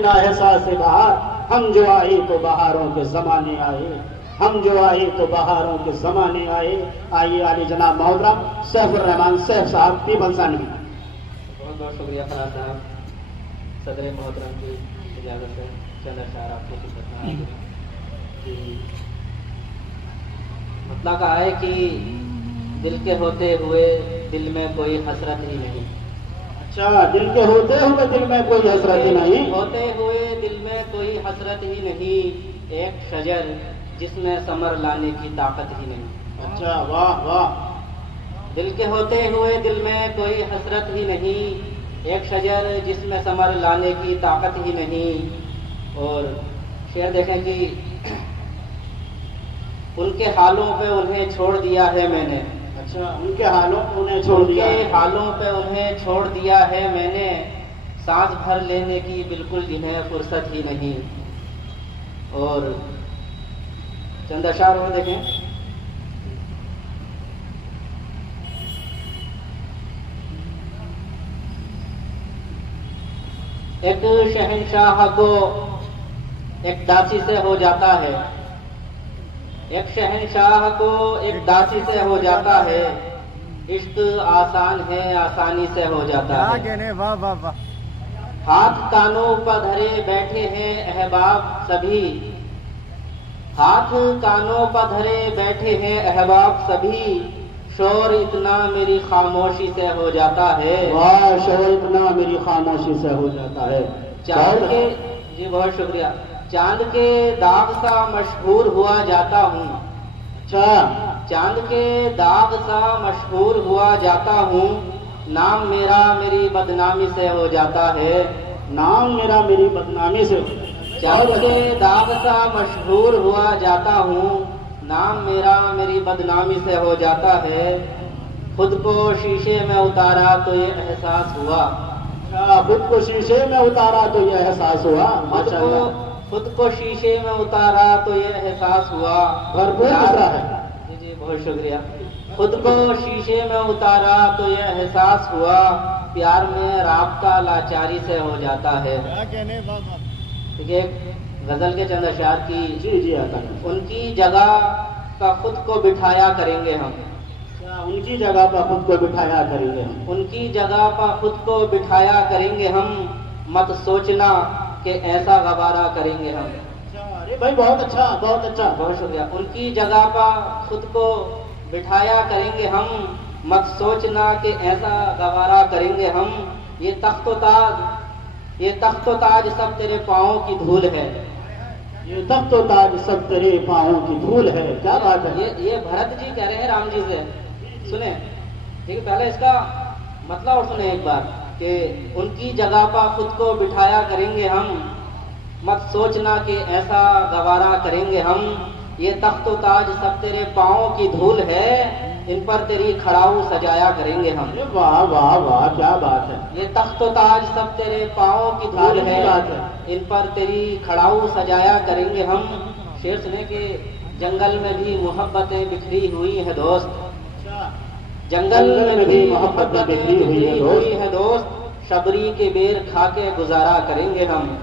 ना एहसास बहार, हम जो आए तो बहारों के ज़माने आए, हम जो आए तो बहारों के ज़माने आए। आइए आली जनाब मोहतरम सैफुर रहमान सैफ साहब पीपलसानी। बहुत बहुत शुक्रिया फराज साहब। सदर मोहतरम की इजाज़त से चंद अशआर आपको खिदमत कि मतलब कहा है कि दिल के होते हुए दिल में कोई हसरत ही नहीं। अच्छा, दिल के होते हुए दिल में कोई हसरत ही नहीं, होते हुए दिल में कोई हसरत ही नहीं, एक शजर जिसमें समर लाने की ताकत ही नहीं। अच्छा, वाह वाह। दिल के होते हुए दिल में कोई हसरत ही नहीं, एक शजर जिसमें समर लाने की ताकत ही नहीं। और शेर देखें कि उनके हालों पे उन्हें छोड़ दिया है मैंने। अच्छा, उनके हालों पे उन्हें छोड़ दिया, उनके हालों पे उन्हें छोड़ दिया है मैंने, सांस भर लेने की बिल्कुल जिन्हें फुर्सत ही नहीं। और चंद अशआर और देखें। एक शहंशाह को एक दासी से हो जाता है, एक शहंशाह को एक दासी से हो जाता है, इश्क आसान है आसानी से हो जाता है। वाह वाह वाह। हाथ कानों पर धरे बैठे हैं अहबाब सभी, हाथ कानों पर धरे बैठे हैं अहबाब सभी, शोर इतना मेरी खामोशी से हो जाता है। वाह, शोर इतना मेरी खामोशी से हो जाता है। चांद के, जी बहुत शुक्रिया, चांद के दाग सा मशहूर हुआ जाता हूँ। अच्छा, चांद के दाग सा मशहूर हुआ जाता हूँ, नाम मेरा मेरी बदनामी से हो जाता है। नाम मेरा मेरी बदनामी से। चांद के दाग सा मशहूर हुआ जाता हूँ, नाम मेरा मेरी बदनामी से हो जाता है। खुद को शीशे में उतारा तो ये एहसास हुआ, खुद को शीशे में उतारा तो ये एहसास हुआ। माशाअल्लाह, खुद को शीशे में उतारा तो ये एहसास हुआ। भरपूर मिसरा है। जी जी बहुत शुक्रिया। खुद को शीशे में उतारा तो ये एहसास हुआ, प्यार में राब्ता लाचारी से हो जाता है। ठीक है, गजल के चंद अशआर की जी जी आता है। उनकी जगह का खुद को बिठाया करेंगे हम, उनकी जगह पर खुद को बिठाया करेंगे हम, उनकी जगह पर खुद को बिठाया करेंगे हम, मत सोचना कि ऐसा गवारा करेंगे हम। अरे भाई बहुत अच्छा, बहुत अच्छा, बहुत शुक्रिया। उनकी जगह पर खुद को बिठाया करेंगे हम, मत सोचना कि ऐसा गवारा करेंगे हम। ये तख्त ताज, ये तख्त ताज सब तेरे पाँव की धूल है, ये तख्त ताज सब तेरे पाँव की धूल है। क्या बात है। ये भरत जी कह रहे हैं राम जी से, सुने। ठीक है, पहले इसका मतलब और सुने एक बार कि उनकी जगह पर खुद को बिठाया करेंगे हम, मत सोचना कि ऐसा गवारा करेंगे हम। ये तख्त ताज सब तेरे पाँव की धूल है, इन पर तेरी खड़ाऊ सजाया करेंगे हम। वाह वाह वाह, क्या बात है। ये तख्त ताज सब तेरे पाँव की धूल है, इन पर तेरी खड़ाऊ सजाया करेंगे हम। शेर सुने कि जंगल में भी मोहब्बतें बिखरी हुई है दोस्त, जंगल में भी मोहब्बतें बिखरी हुई है दोस्त, शबरी के बेर खा के गुजारा करेंगे हम।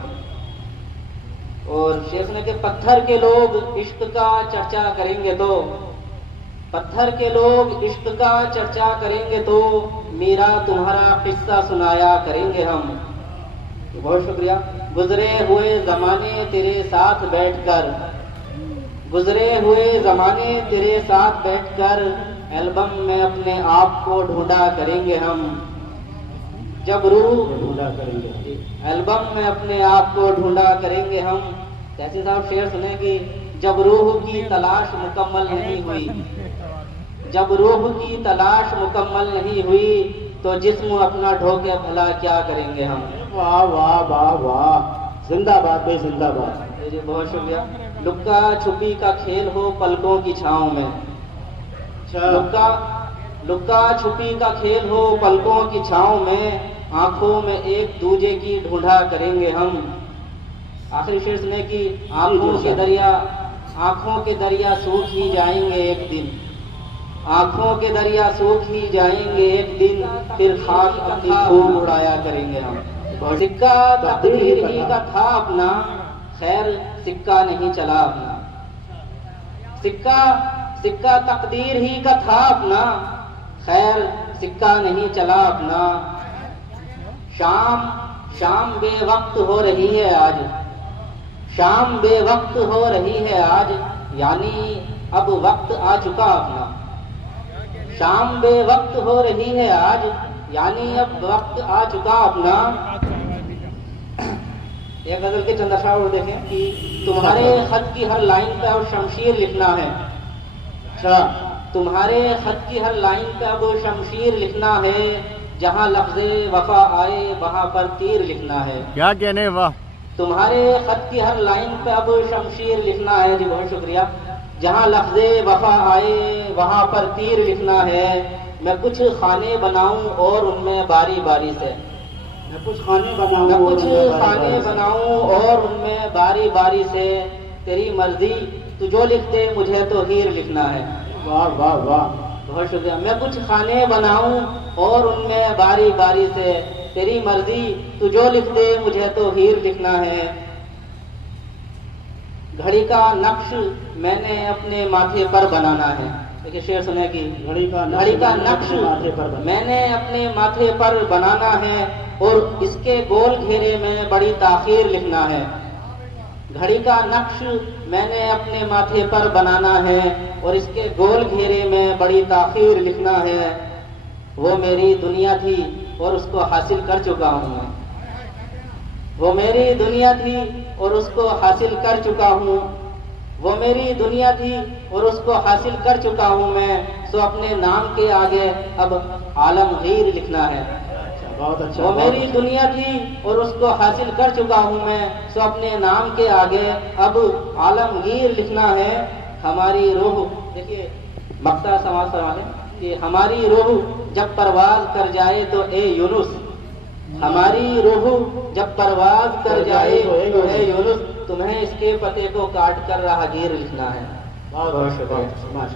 और शेर सुने के पत्थर के लोग इश्क का चर्चा करेंगे तो, पत्थर के लोग इश्क का चर्चा करेंगे तो, मेरा तुम्हारा किस्सा सुनाया करेंगे हम। बहुत शुक्रिया। गुजरे हुए जमाने तेरे साथ बैठकर, गुजरे हुए जमाने तेरे साथ बैठकर, एल्बम में अपने आप को ढूंढा करेंगे हम। जब रूह ढूंढा करेंगे, एल्बम में अपने आप को ढूंढा करेंगे हम। जैसे साहब शेर सुने कि जब रूह की तलाश मुकम्मल नहीं हुई, जब रूह की तलाश मुकम्मल नहीं हुई, तो जिस्म अपना ढोके भला क्या करेंगे हम। वाह वाह वाह वाह, जिंदाबाद भाई जिंदाबाद। जी बहुत शुक्रिया। लुक्का छुपी का खेल हो पलकों की छाँव में, लुक्का छुपी का खेल हो पलकों की छाँव में, आंखों में एक दूजे की ढूंढा करेंगे हम। आखिरी शेर सुने कि आंखों के दरिया सूख ही जाएंगे एक दिन, आंखों के दरिया सूख ही जाएंगे एक दिन, फिर खाक अपनी खूब उड़ाया करेंगे हम। सिक्का तकदीर ही का था अपना, खैर सिक्का नहीं चला अपना। सिक्का तकदीर ही का था अपना, खैर सिक्का नहीं चला अपना। शाम बेवक्त हो रही है आज, शाम बेवक्त हो रही है आज, यानी अब वक्त आ चुका अपना। शाम बेवक्त हो रही है आज, यानी अब वक्त आ चुका अपना। एक गजल के चंद अशआर और देखें कि तुम्हारे खत की हर लाइन पे अब शमशीर लिखना है। अच्छा, तुम्हारे खत की हर लाइन पे अब शमशीर लिखना है, जहां लफ्ज़े वफा आए वहां पर तीर लिखना है। क्या कहने, वाह। तुम्हारे खत की हर लाइन पे अब शमशीर लिखना है। जी बहुत शुक्रिया। जहां लफ्ज़े वफा आए वहां पर तीर लिखना है। मैं कुछ खाने बनाऊं और उनमें बारी बारी से, मैं कुछ खाने बनाऊं और उनमें बारी बारी से, तेरी मर्जी तू जो लिख दे मुझे तो हीर लिखना है। वाह वाह वाह, बहुत शुक्रिया। मैं कुछ खाने बनाऊं और उनमें बारी बारी से, तेरी मर्जी तू जो लिख दे मुझे तो हीर लिखना है। घड़ी का नक्श मैंने अपने माथे पर बनाना है। देखिए शेर सुने कि घड़ी का नक्श माथे पर मैंने अपने माथे पर बनाना है, और इसके गोल घेरे में बड़ी ताखीर लिखना है। घड़ी का नक्श मैंने अपने माथे पर बनाना है, और इसके गोल घेरे में बड़ी ताखीर लिखना है। वो मेरी दुनिया थी और उसको हासिल कर चुका हूँ मैं। वो मेरी दुनिया थी और उसको हासिल कर चुका हूँ। वो मेरी दुनिया थी और उसको हासिल कर चुका हूँ मैं। सो अपने नाम के आगे अब आलमगीर लिखना है। बहुत अच्छा। वो मेरी दुनिया थी और उसको हासिल कर चुका हूँ मैं। सो अपने नाम के आगे अब आलमगीर लिखना है। हमारी रूह, देखिए मक्ता समाज सवाल है कि हमारी रूह जब परवाज कर जाए तो ए यूनुस, हमारी रूह जब परवाज कर जाए तो ए यूनुस, तुम्हें इसके पते को काट कर राहगीर लिखना है। बहुत शुक्रिया।